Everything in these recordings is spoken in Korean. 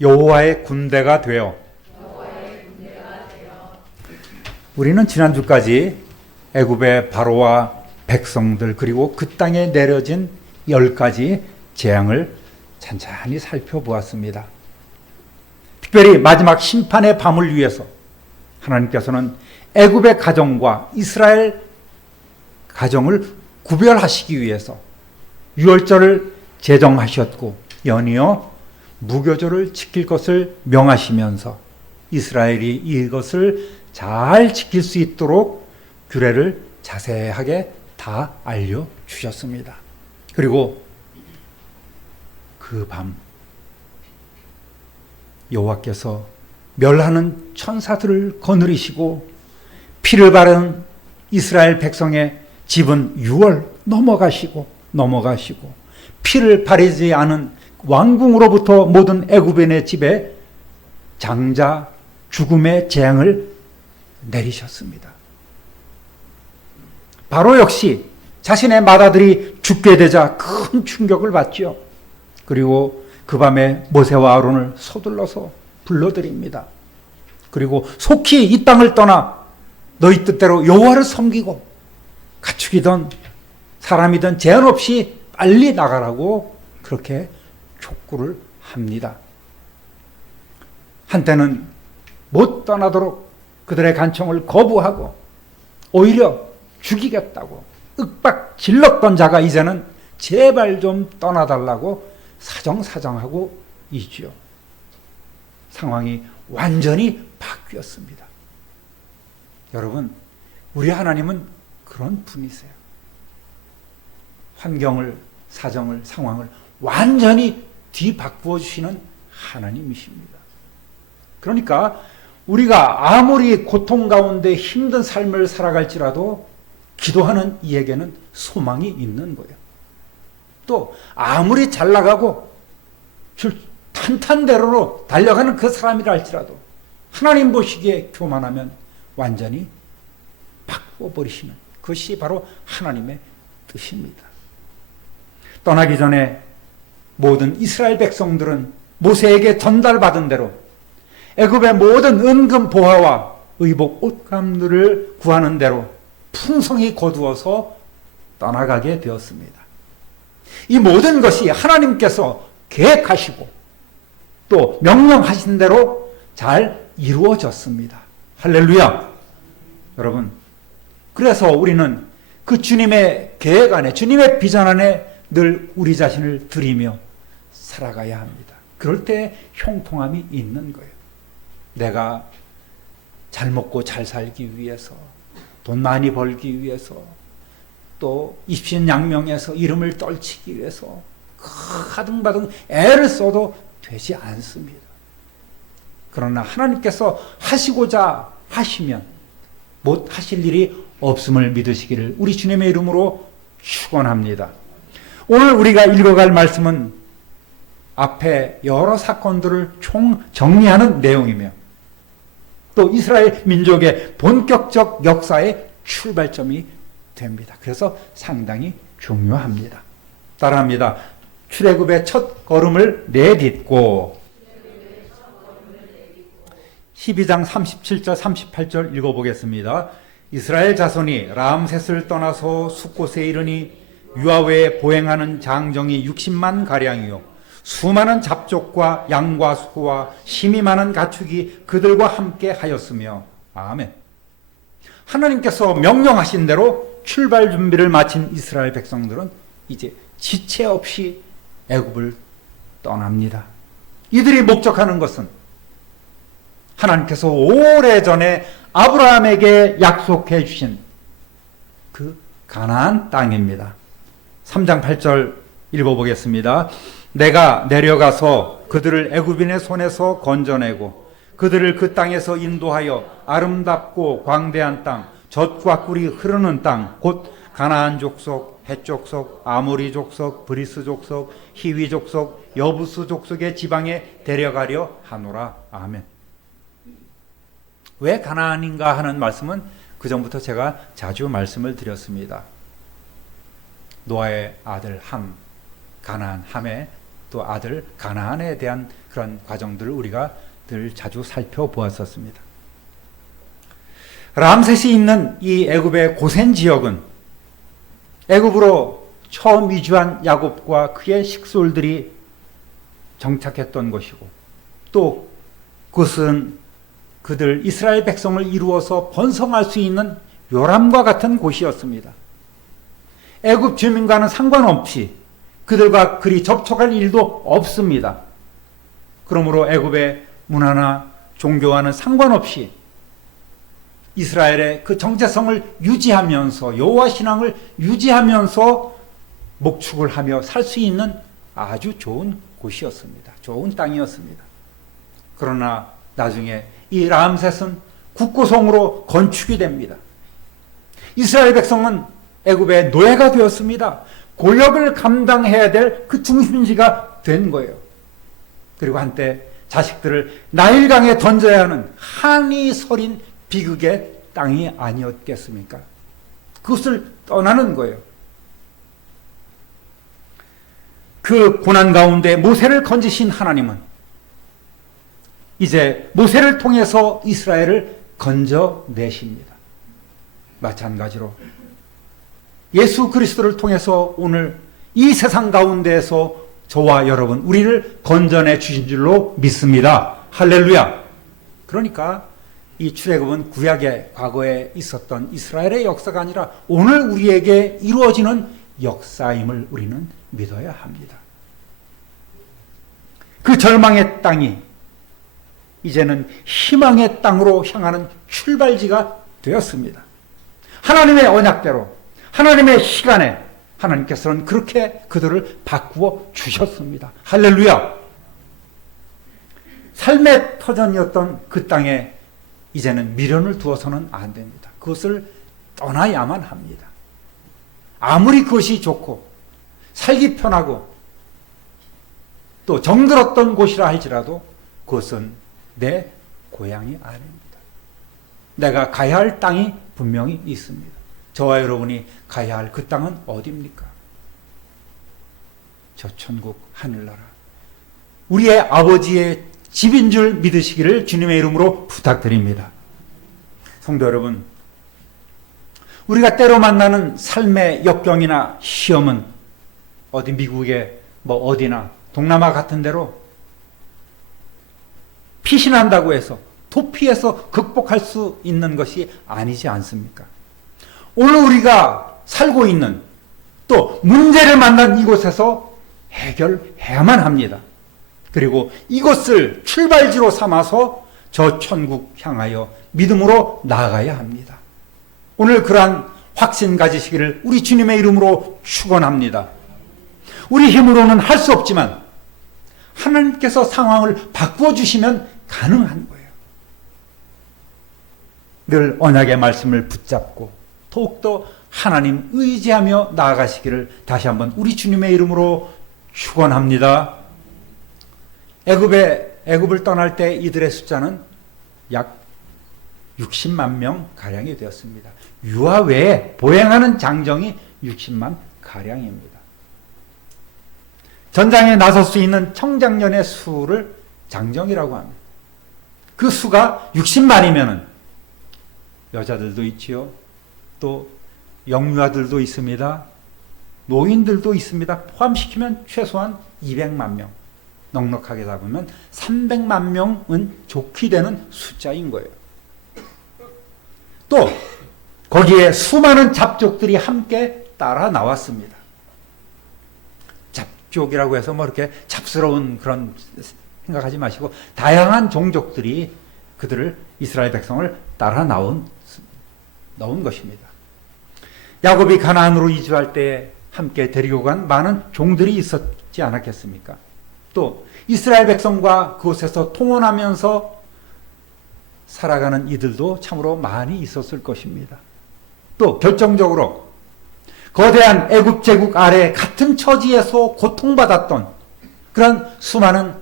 여호와의 군대가 되어. 우리는 지난주까지 애굽의 바로와 백성들 그리고 그 땅에 내려진 10가지 재앙을 찬찬히 살펴보았습니다. 특별히 마지막 심판의 밤을 위해서 하나님께서는 애굽의 가정과 이스라엘 가정을 구별하시기 위해서 유월절을 제정하셨고 연이어 무교절을 지킬 것을 명하시면서 이스라엘이 이것을 잘 지킬 수 있도록 규례를 자세하게 다 알려주셨습니다. 그리고 그 밤 여호와께서 멸하는 천사들을 거느리시고 피를 바른 이스라엘 백성의 집은 6월 넘어가시고 피를 바르지 않은 왕궁으로부터 모든 애굽인의 집에 장자 죽음의 재앙을 내리셨습니다. 바로 역시 자신의 맏아들이 죽게 되자 큰 충격을 받죠. 그리고 그 밤에 모세와 아론을 서둘러서 불러드립니다. 그리고 속히 이 땅을 떠나 너희 뜻대로 여호와를 섬기고 가축이든 사람이든 제한 없이 빨리 나가라고 그렇게 촉구를 합니다. 한때는 못 떠나도록 그들의 간청을 거부하고 오히려 죽이겠다고 윽박 질렀던 자가 이제는 제발 좀 떠나달라고 사정사정하고 있죠. 상황이 완전히 바뀌었습니다. 여러분, 우리 하나님은 그런 분이세요. 환경을, 사정을, 상황을 완전히 뒤바꾸어 주시는 하나님이십니다. 그러니까 우리가 아무리 고통 가운데 힘든 삶을 살아갈지라도 기도하는 이에게는 소망이 있는 거예요. 또 아무리 잘 나가고 탄탄대로로 달려가는 그 사람이라 할지라도 하나님 보시기에 교만하면 완전히 바꿔버리시는 그것이 바로 하나님의 뜻입니다. 떠나기 전에 모든 이스라엘 백성들은 모세에게 전달받은 대로 애굽의 모든 은금 보화와 의복 옷감들을 구하는 대로 풍성히 거두어서 떠나가게 되었습니다. 이 모든 것이 하나님께서 계획하시고 또 명령하신 대로 잘 이루어졌습니다. 할렐루야. 여러분, 그래서 우리는 그 주님의 계획 안에, 주님의 비전 안에 늘 우리 자신을 드리며 살아가야 합니다. 그럴 때 형통함이 있는 거예요. 내가 잘 먹고 잘 살기 위해서, 돈 많이 벌기 위해서, 또 입신양명해서 이름을 떨치기 위해서 하등바등 애를 써도 되지 않습니다. 그러나 하나님께서 하시고자 하시면 못 하실 일이 없음을 믿으시기를 우리 주님의 이름으로 축원합니다. 오늘 우리가 읽어갈 말씀은 앞에 여러 사건들을 총 정리하는 내용이며 또 이스라엘 민족의 본격적 역사의 출발점이 됩니다. 그래서 상당히 중요합니다. 따라합니다. 출애굽의 첫 걸음을 내딛고 12장 37절 38절 읽어보겠습니다. 이스라엘 자손이 람셋을 떠나서 숫곳에 이르니 유아외에 보행하는 장정이 60만 가량이요 수많은 잡족과 양과 소와 심이 많은 가축이 그들과 함께 하였으며 아멘. 하나님께서 명령하신 대로 출발 준비를 마친 이스라엘 백성들은 이제 지체 없이 애굽을 떠납니다. 이들이 목적하는 것은 하나님께서 오래전에 아브라함에게 약속해 주신 그 가나안 땅입니다. 3장 8절 읽어보겠습니다. 내가 내려가서 그들을 애굽인의 손에서 건져내고 그들을 그 땅에서 인도하여 아름답고 광대한 땅, 젖과 꿀이 흐르는 땅, 곧 가나안 족속, 헷 족속, 아모리 족속, 브리스 족속, 히위 족속, 여부스 족속의 지방에 데려가려 하노라. 아멘. 왜 가나안인가 하는 말씀은 그전부터 제가 자주 말씀을 드렸습니다. 노아의 아들 함, 가나안 함의 또 아들 가나안에 대한 그런 과정들을 우리가 늘 자주 살펴보았었습니다. 람셋이 있는 이 애굽의 고센 지역은 애굽으로 처음 이주한 야곱과 그의 식솔들이 정착했던 곳이고, 또 그것은 그들 이스라엘 백성을 이루어서 번성할 수 있는 요람과 같은 곳이었습니다. 애굽 주민과는 상관없이 그들과 그리 접촉할 일도 없습니다. 그러므로 애굽의 문화나 종교와는 상관없이 이스라엘의 그 정체성을 유지하면서, 여호와 신앙을 유지하면서 목축을 하며 살 수 있는 아주 좋은 곳이었습니다. 좋은 땅이었습니다. 그러나 나중에 이 람셋은 국고성으로 건축이 됩니다. 이스라엘 백성은 애굽의 노예가 되었습니다. 고역을 감당해야 될 그 중심지가 된 거예요. 그리고 한때 자식들을 나일강에 던져야 하는 한이 서린 비극의 땅이 아니었겠습니까? 그것을 떠나는 거예요. 그 고난 가운데 모세를 건지신 하나님은 이제 모세를 통해서 이스라엘을 건져내십니다. 마찬가지로 예수 그리스도를 통해서 오늘 이 세상 가운데에서 저와 여러분, 우리를 건져내 주신 줄로 믿습니다. 할렐루야. 그러니까 이 출애굽은 구약의 과거에 있었던 이스라엘의 역사가 아니라 오늘 우리에게 이루어지는 역사임을 우리는 믿어야 합니다. 그 절망의 땅이 이제는 희망의 땅으로 향하는 출발지가 되었습니다. 하나님의 언약대로, 하나님의 시간에 하나님께서는 그렇게 그들을 바꾸어 주셨습니다. 할렐루야. 삶의 터전이었던 그 땅에 이제는 미련을 두어서는 안 됩니다. 그것을 떠나야만 합니다. 아무리 그것이 좋고 살기 편하고 또 정들었던 곳이라 할지라도 그것은 내 고향이 아닙니다. 내가 가야 할 땅이 분명히 있습니다. 저와 여러분이 가야 할 그 땅은 어디입니까? 저 천국 하늘나라, 우리의 아버지의 집인 줄 믿으시기를 주님의 이름으로 부탁드립니다. 성도 여러분, 우리가 때로 만나는 삶의 역경이나 시험은 어디 미국의 어디나 동남아 같은 데로 피신한다고 해서 도피해서 극복할 수 있는 것이 아니지 않습니까? 오늘 우리가 살고 있는 또 문제를 만난 이곳에서 해결해야만 합니다. 그리고 이것을 출발지로 삼아서 저 천국 향하여 믿음으로 나아가야 합니다. 오늘 그러한 확신 가지시기를 우리 주님의 이름으로 축원합니다. 우리 힘으로는 할 수 없지만 하나님께서 상황을 바꾸어 주시면 가능한 거예요. 늘 언약의 말씀을 붙잡고 더욱더 하나님 의지하며 나아가시기를 다시 한번 우리 주님의 이름으로 축원합니다. 애굽을 떠날 때 이들의 숫자는 약 60만 명 가량이 되었습니다. 유아 외에 보행하는 장정이 60만 가량입니다. 전장에 나설 수 있는 청장년의 수를 장정이라고 합니다. 그 수가 60만이면은 여자들도 있지요. 또 영유아들도 있습니다. 노인들도 있습니다. 포함시키면 최소한 200만 명. 넉넉하게 잡으면 300만 명은 좋게 되는 숫자인 거예요. 또 거기에 수많은 잡족들이 함께 따라 나왔습니다. 잡족이라고 해서 이렇게 잡스러운 그런 생각하지 마시고 다양한 종족들이 그들을 이스라엘 백성을 따라 나온 것입니다. 야곱이 가나안으로 이주할 때 함께 데리고 간 많은 종들이 있었지 않았겠습니까? 또 이스라엘 백성과 그곳에서 통원하면서 살아가는 이들도 참으로 많이 있었을 것입니다. 또 결정적으로 거대한 애굽 제국 아래 같은 처지에서 고통받았던 그런 수많은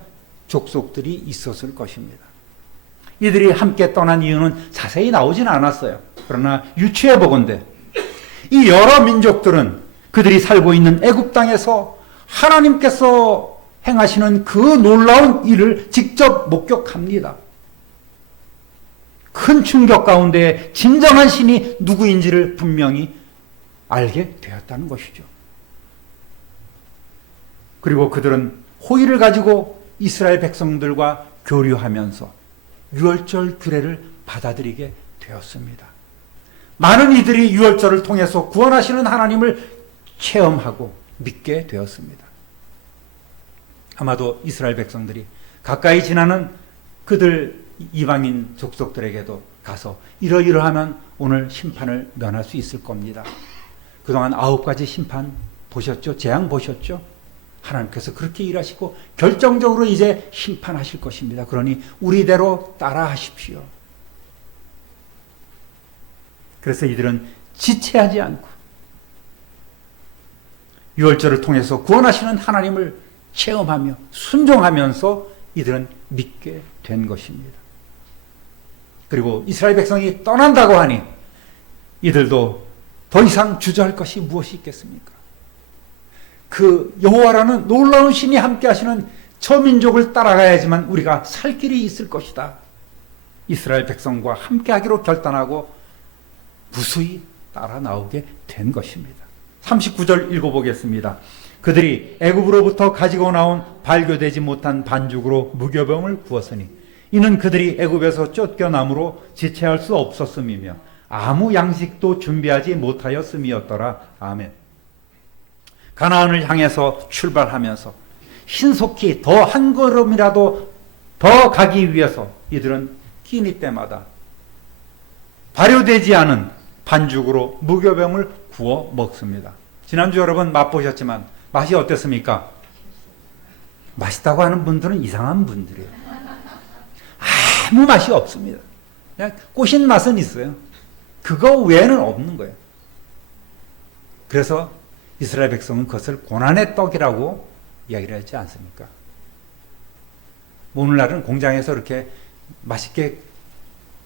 족속들이 있었을 것입니다. 이들이 함께 떠난 이유는 자세히 나오진 않았어요. 그러나 유추해 보건대 이 여러 민족들은 그들이 살고 있는 애굽 땅에서 하나님께서 행하시는 그 놀라운 일을 직접 목격합니다. 큰 충격 가운데 진정한 신이 누구인지를 분명히 알게 되었다는 것이죠. 그리고 그들은 호의를 가지고 이스라엘 백성들과 교류하면서 유월절 규례를 받아들이게 되었습니다. 많은 이들이 유월절을 통해서 구원하시는 하나님을 체험하고 믿게 되었습니다. 아마도 이스라엘 백성들이 가까이 지나는 그들 이방인 족속들에게도 가서 이러이러하면 오늘 심판을 면할 수 있을 겁니다. 그동안 9가지 심판 보셨죠? 재앙 보셨죠? 하나님께서 그렇게 일하시고 결정적으로 이제 심판하실 것입니다. 그러니 우리대로 따라하십시오. 그래서 이들은 지체하지 않고 유월절을 통해서 구원하시는 하나님을 체험하며 순종하면서 이들은 믿게 된 것입니다. 그리고 이스라엘 백성이 떠난다고 하니 이들도 더 이상 주저할 것이 무엇이 있겠습니까? 그 여호와라는 놀라운 신이 함께 하시는 저 민족을 따라가야지만 우리가 살 길이 있을 것이다. 이스라엘 백성과 함께 하기로 결단하고 무수히 따라 나오게 된 것입니다. 39절 읽어보겠습니다. 그들이 애굽으로부터 가지고 나온 발교되지 못한 반죽으로 무교병을 구웠으니 이는 그들이 애굽에서 쫓겨남으로 지체할 수 없었음이며 아무 양식도 준비하지 못하였음이었더라. 아멘. 가나안을 향해서 출발하면서 신속히 더 한 걸음이라도 더 가기 위해서 이들은 끼니 때마다 발효되지 않은 반죽으로 무교병을 구워 먹습니다. 지난주 여러분 맛보셨지만 맛이 어땠습니까? 맛있다고 하는 분들은 이상한 분들이에요. 아무 맛이 없습니다. 그냥 꼬신 맛은 있어요. 그거 외에는 없는 거예요. 그래서 이스라엘 백성은 그것을 고난의 떡이라고 이야기를 하지 않습니까? 오늘날은 공장에서 이렇게 맛있게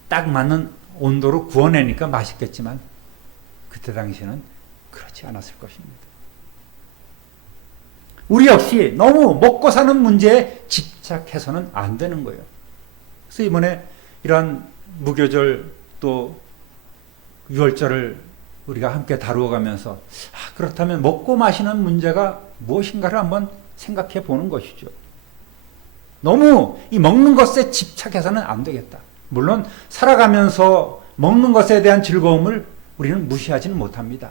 딱 맞는 온도로 구워내니까 맛있겠지만 그때 당시에는 그렇지 않았을 것입니다. 우리 역시 너무 먹고 사는 문제에 집착해서는 안 되는 거예요. 그래서 이번에 이러한 무교절 또 유월절을 우리가 함께 다루어 가면서 그렇다면 먹고 마시는 문제가 무엇인가를 한번 생각해 보는 것이죠. 너무 이 먹는 것에 집착해서는 안 되겠다. 물론 살아가면서 먹는 것에 대한 즐거움을 우리는 무시하지는 못합니다.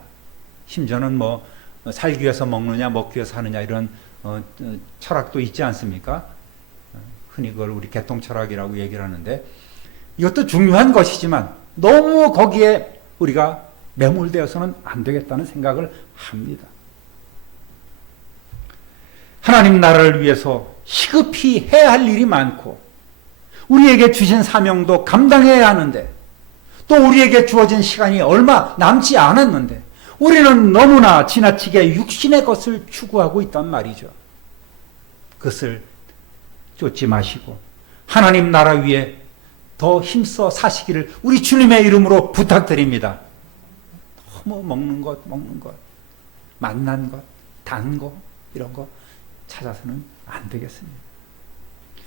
심지어는 뭐 살기 위해서 먹느냐 먹기 위해서 하느냐 이런 철학도 있지 않습니까? 흔히 그걸 우리 개통철학이라고 얘기를 하는데 이것도 중요한 것이지만 너무 거기에 우리가 매몰되어서는 안 되겠다는 생각을 합니다. 하나님 나라를 위해서 시급히 해야 할 일이 많고 우리에게 주신 사명도 감당해야 하는데 또 우리에게 주어진 시간이 얼마 남지 않았는데 우리는 너무나 지나치게 육신의 것을 추구하고 있단 말이죠. 그것을 쫓지 마시고 하나님 나라 위에 더 힘써 사시기를 우리 주님의 이름으로 부탁드립니다. 너무 먹는 것, 맛난 것, 단 거 이런 거 찾아서는 안 되겠습니다.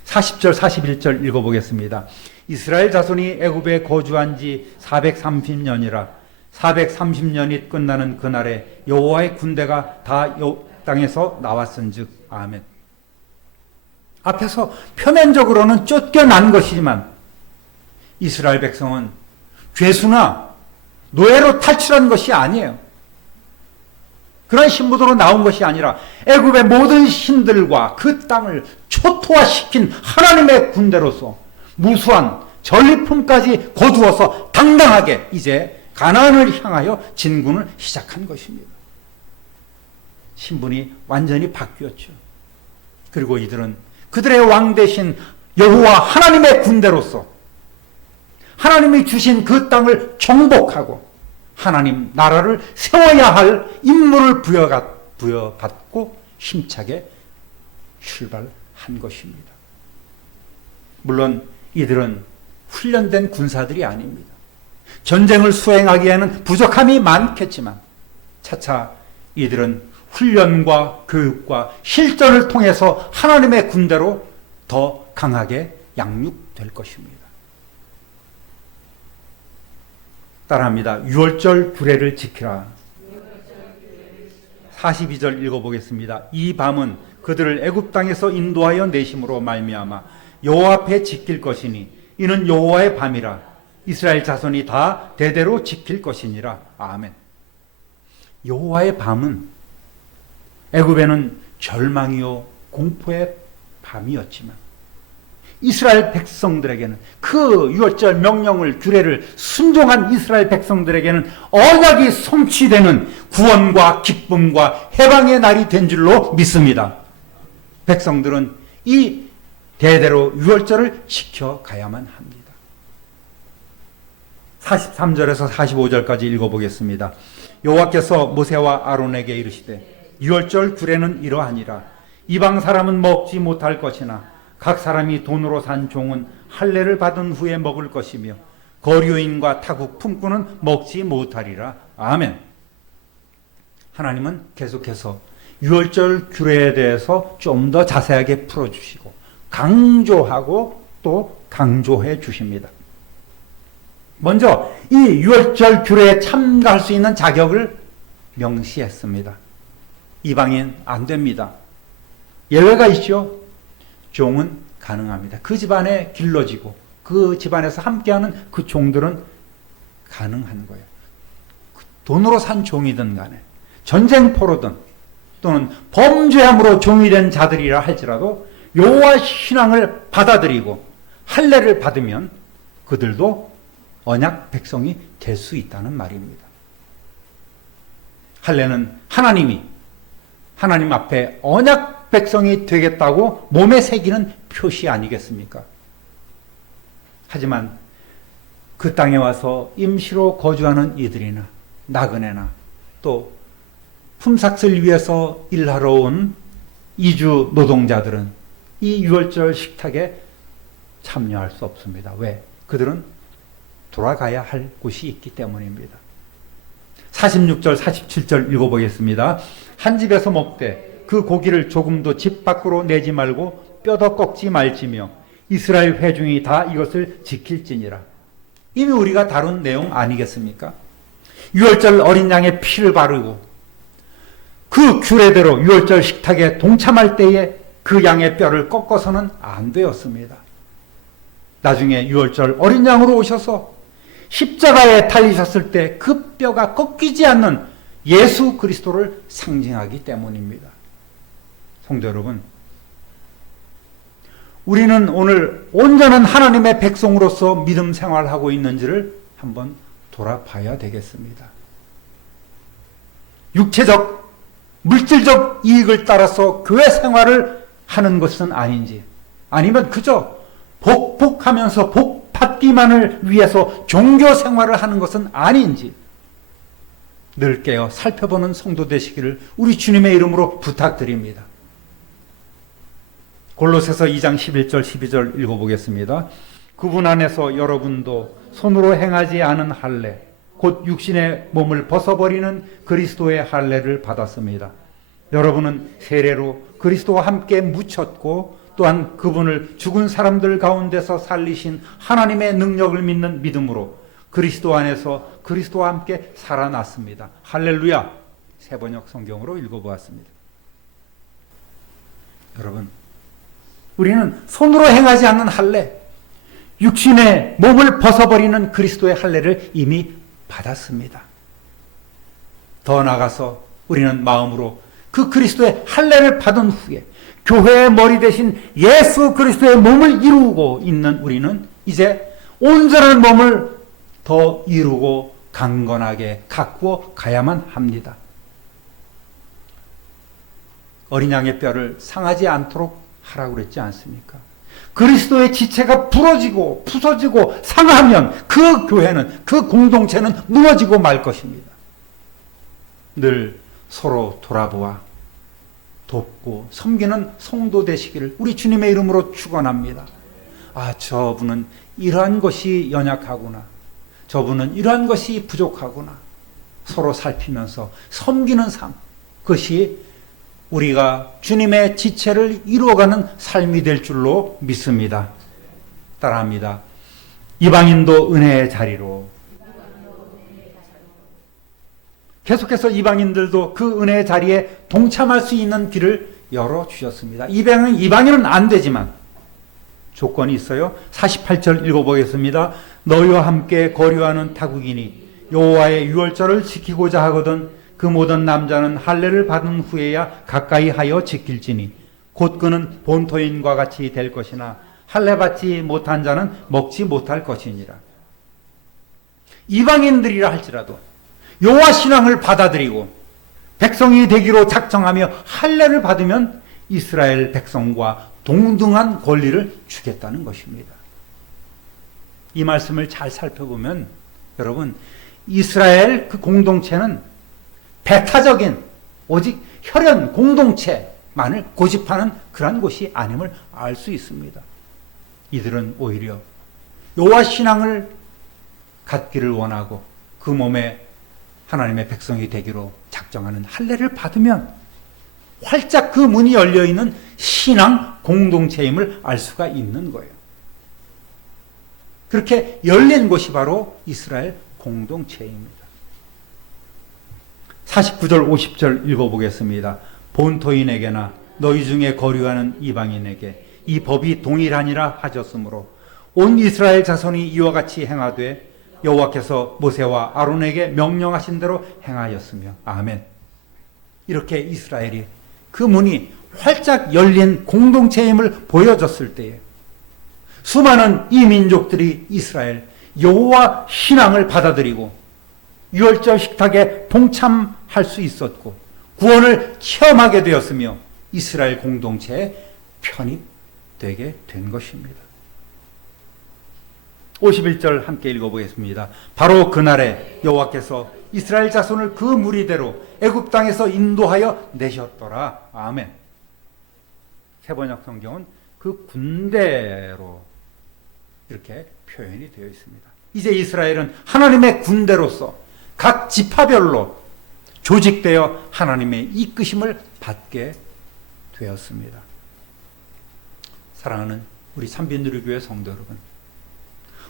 40절 41절 읽어보겠습니다. 이스라엘 자손이 애굽에 거주한 지 430년이라 430년이 끝나는 그날에 여호와의 군대가 다 땅에서 나왔은즉 아멘. 앞에서 표면적으로는 쫓겨난 것이지만 이스라엘 백성은 죄수나 노예로 탈출한 것이 아니에요. 그런 신분으로 나온 것이 아니라 애굽의 모든 신들과 그 땅을 초토화시킨 하나님의 군대로서 무수한 전리품까지 거두어서 당당하게 이제 가나안을 향하여 진군을 시작한 것입니다. 신분이 완전히 바뀌었죠. 그리고 이들은 그들의 왕 대신 여호와 하나님의 군대로서 하나님이 주신 그 땅을 정복하고 하나님 나라를 세워야 할 임무를 부여받고 힘차게 출발한 것입니다. 물론 이들은 훈련된 군사들이 아닙니다. 전쟁을 수행하기에는 부족함이 많겠지만 차차 이들은 훈련과 교육과 실전을 통해서 하나님의 군대로 더 강하게 양육될 것입니다. 따라합니다. 유월절 규례를 지키라. 42절 읽어보겠습니다. 이 밤은 그들을 애굽 땅에서 인도하여 내심으로 말미암아 여호와 앞에 지킬 것이니 이는 여호와의 밤이라. 이스라엘 자손이 다 대대로 지킬 것이니라. 아멘. 여호와의 밤은 애굽에는 절망이요 공포의 밤이었지만 이스라엘 백성들에게는 그 유월절 명령을 규례를 순종한 이스라엘 백성들에게는 언약이 성취되는 구원과 기쁨과 해방의 날이 된 줄로 믿습니다. 백성들은 이 대대로 유월절을 지켜가야만 합니다. 43절에서 45절까지 읽어보겠습니다. 여호와께서 모세와 아론에게 이르시되 유월절 규례는 이러하니라. 이방 사람은 먹지 못할 것이나 각 사람이 돈으로 산 종은 할례를 받은 후에 먹을 것이며 거류인과 타국 품꾼은 먹지 못하리라. 아멘. 하나님은 계속해서 유월절 규례에 대해서 좀 더 자세하게 풀어주시고 강조하고 또 강조해 주십니다. 먼저 이 유월절 규례에 참가할 수 있는 자격을 명시했습니다. 이방인 안 됩니다. 예외가 있죠. 종은 가능합니다. 그 집안에 길러지고 그 집안에서 함께하는 그 종들은 가능한 거예요. 돈으로 산 종이든 간에 전쟁포로든 또는 범죄함으로 종이 된 자들이라 할지라도 여호와 신앙을 받아들이고 할례를 받으면 그들도 언약 백성이 될 수 있다는 말입니다. 할례는 하나님이 하나님 앞에 언약 백성이 되겠다고 몸에 새기는 표시 아니겠습니까? 하지만 그 땅에 와서 임시로 거주하는 이들이나 나그네나 또 품삯을 위해서 일하러 온 이주 노동자들은 이 유월절 식탁에 참여할 수 없습니다. 왜? 그들은 돌아가야 할 곳이 있기 때문입니다. 46절, 47절 읽어보겠습니다. 한 집에서 먹되 그 고기를 조금도 집 밖으로 내지 말고 뼈도 꺾지 말지며 이스라엘 회중이 다 이것을 지킬지니라. 이미 우리가 다룬 내용 아니겠습니까? 유월절 어린 양의 피를 바르고 그 규례대로 유월절 식탁에 동참할 때에 그 양의 뼈를 꺾어서는 안 되었습니다. 나중에 유월절 어린 양으로 오셔서 십자가에 달리셨을 때 그 뼈가 꺾이지 않는 예수 그리스도를 상징하기 때문입니다. 성도 여러분, 우리는 오늘 온전한 하나님의 백성으로서 믿음 생활하고 있는지를 한번 돌아봐야 되겠습니다. 육체적, 물질적 이익을 따라서 교회 생활을 하는 것은 아닌지, 아니면 그저 복복하면서 복 받기만을 위해서 종교 생활을 하는 것은 아닌지 늘 깨어 살펴보는 성도 되시기를 우리 주님의 이름으로 부탁드립니다. 골로새서 2장 11절 12절 읽어보겠습니다. 그분 안에서 여러분도 손으로 행하지 않은 할례 곧 육신의 몸을 벗어버리는 그리스도의 할례를 받았습니다. 여러분은 세례로 그리스도와 함께 묻혔고 또한 그분을 죽은 사람들 가운데서 살리신 하나님의 능력을 믿는 믿음으로 그리스도 안에서 그리스도와 함께 살아났습니다. 할렐루야. 새번역 성경으로 읽어보았습니다. 여러분, 우리는 손으로 행하지 않는 할례, 육신의 몸을 벗어버리는 그리스도의 할례를 이미 받았습니다. 더 나아가서 우리는 마음으로 그 그리스도의 할례를 받은 후에 교회의 머리 대신 예수 그리스도의 몸을 이루고 있는 우리는 이제 온전한 몸을 더 이루고 강건하게 가꾸어 가야만 합니다. 어린 양의 뼈를 상하지 않도록 하라고 그랬지 않습니까? 그리스도의 지체가 부러지고 부서지고 상하면 그 교회는, 그 공동체는 무너지고 말 것입니다. 늘 서로 돌아보아 돕고 섬기는 성도 되시기를 우리 주님의 이름으로 축원합니다. 아, 저분은 이러한 것이 연약하구나. 저분은 이러한 것이 부족하구나. 서로 살피면서 섬기는 삶, 그것이 우리가 주님의 지체를 이루어가는 삶이 될 줄로 믿습니다. 따라합니다. 이방인도 은혜의 자리로. 계속해서 이방인들도 그 은혜의 자리에 동참할 수 있는 길을 열어주셨습니다. 이방인은 안 되지만 조건이 있어요. 48절 읽어보겠습니다. 너희와 함께 거류하는 타국이니 여호와의 유월절을 지키고자 하거든 그 모든 남자는 할례를 받은 후에야 가까이 하여 지킬지니 곧 그는 본토인과 같이 될 것이나 할례 받지 못한 자는 먹지 못할 것이니라. 이방인들이라 할지라도 여호와 신앙을 받아들이고 백성이 되기로 작정하며 할례를 받으면 이스라엘 백성과 동등한 권리를 주겠다는 것입니다. 이 말씀을 잘 살펴보면 여러분, 이스라엘 그 공동체는 배타적인 오직 혈연 공동체만을 고집하는 그러한 곳이 아님을 알 수 있습니다. 이들은 오히려 여호와 신앙을 갖기를 원하고 그 몸에 하나님의 백성이 되기로 작정하는 할례를 받으면 활짝 그 문이 열려있는 신앙 공동체임을 알 수가 있는 거예요. 그렇게 열린 곳이 바로 이스라엘 공동체입니다. 49절 50절 읽어보겠습니다. 본토인에게나 너희 중에 거류하는 이방인에게 이 법이 동일하니라 하셨으므로 온 이스라엘 자손이 이와 같이 행하되 여호와께서 모세와 아론에게 명령하신 대로 행하였으며 아멘. 이렇게 이스라엘이 그 문이 활짝 열린 공동체임을 보여줬을 때에 수많은 이 민족들이 이스라엘 여호와 신앙을 받아들이고 유월절 식탁에 동참할 수 있었고 구원을 체험하게 되었으며 이스라엘 공동체에 편입되게 된 것입니다. 51절 함께 읽어보겠습니다. 바로 그날에 여호와께서 이스라엘 자손을 그 무리대로 애굽 땅에서 인도하여 내셨더라. 아멘. 세번역 성경은 그 군대로 이렇게 표현이 되어 있습니다. 이제 이스라엘은 하나님의 군대로서 각 지파별로 조직되어 하나님의 이끄심을 받게 되었습니다. 사랑하는 우리 참빈누리교회 성도 여러분,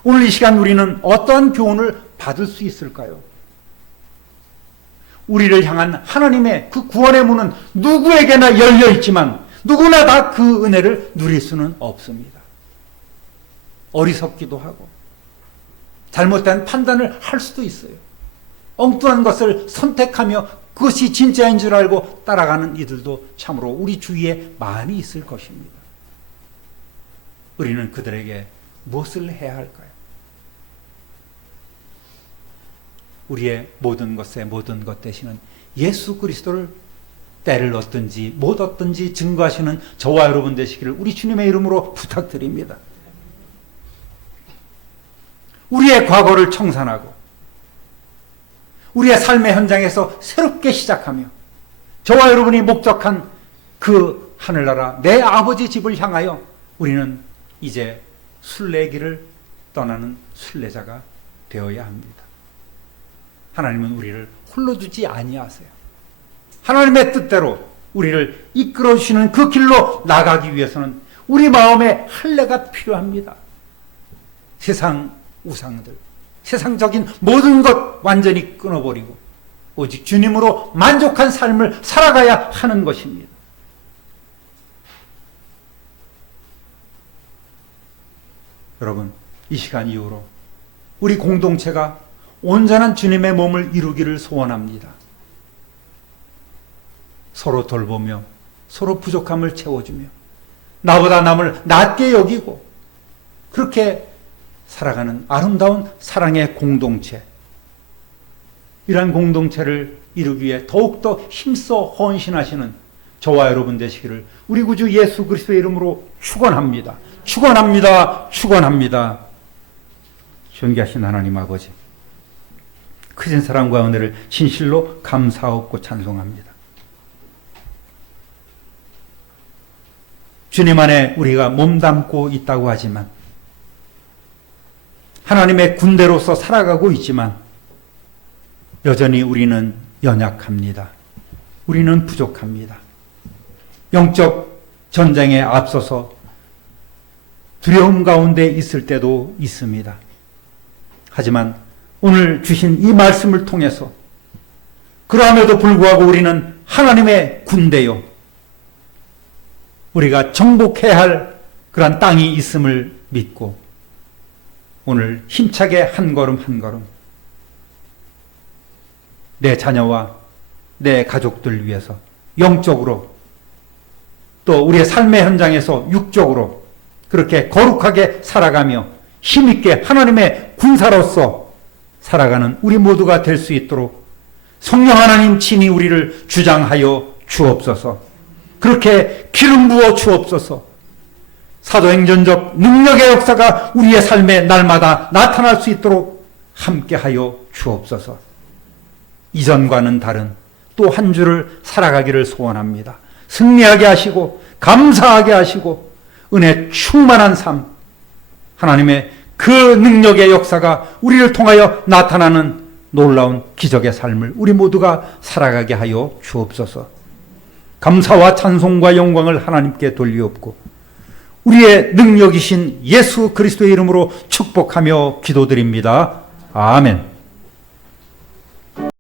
오늘 이 시간 우리는 어떠한 교훈을 받을 수 있을까요? 우리를 향한 하나님의 그 구원의 문은 누구에게나 열려 있지만 누구나 다 그 은혜를 누릴 수는 없습니다. 어리석기도 하고 잘못된 판단을 할 수도 있어요. 엉뚱한 것을 선택하며 그것이 진짜인 줄 알고 따라가는 이들도 참으로 우리 주위에 많이 있을 것입니다. 우리는 그들에게 무엇을 해야 할까요? 우리의 모든 것의 모든 것 되시는 예수 그리스도를 때를 얻든지 못 얻든지 증거하시는 저와 여러분 되시기를 우리 주님의 이름으로 부탁드립니다. 우리의 과거를 청산하고 우리의 삶의 현장에서 새롭게 시작하며 저와 여러분이 목적한 그 하늘나라 내 아버지 집을 향하여 우리는 이제 순례길을 떠나는 순례자가 되어야 합니다. 하나님은 우리를 홀로 두지 아니하세요. 하나님의 뜻대로 우리를 이끌어 주시는 그 길로 나가기 위해서는 우리 마음에 할례가 필요합니다. 세상 우상들, 세상적인 모든 것 완전히 끊어버리고 오직 주님으로 만족한 삶을 살아가야 하는 것입니다. 여러분, 이 시간 이후로 우리 공동체가 온전한 주님의 몸을 이루기를 소원합니다. 서로 돌보며 서로 부족함을 채워주며 나보다 남을 낮게 여기고 그렇게 살아가는 아름다운 사랑의 공동체, 이러한 공동체를 이루기 위해 더욱더 힘써 헌신하시는 저와 여러분 되시기를 우리 구주 예수 그리스도의 이름으로 축원합니다. 축원합니다. 축원합니다. 존귀하신 하나님 아버지, 크신 사랑과 은혜를 진실로 감사하고 찬송합니다. 주님 안에 우리가 몸담고 있다고 하지만 하나님의 군대로서 살아가고 있지만 여전히 우리는 연약합니다. 우리는 부족합니다. 영적 전쟁에 앞서서 두려움 가운데 있을 때도 있습니다. 하지만 오늘 주신 이 말씀을 통해서 그러함에도 불구하고 우리는 하나님의 군대요, 우리가 정복해야 할 그러한 땅이 있음을 믿고 오늘 힘차게 한 걸음 한 걸음 내 자녀와 내 가족들 위해서 영적으로 또 우리의 삶의 현장에서 육적으로 그렇게 거룩하게 살아가며 힘있게 하나님의 군사로서 살아가는 우리 모두가 될 수 있도록 성령 하나님 친히 우리를 주장하여 주옵소서. 그렇게 기름 부어 주옵소서. 사도행전적 능력의 역사가 우리의 삶에 날마다 나타날 수 있도록 함께하여 주옵소서. 이전과는 다른 또 한 주를 살아가기를 소원합니다. 승리하게 하시고 감사하게 하시고 은혜 충만한 삶, 하나님의 그 능력의 역사가 우리를 통하여 나타나는 놀라운 기적의 삶을 우리 모두가 살아가게 하여 주옵소서. 감사와 찬송과 영광을 하나님께 돌리옵고 우리의 능력이신 예수 그리스도의 이름으로 축복하며 기도드립니다. 아멘.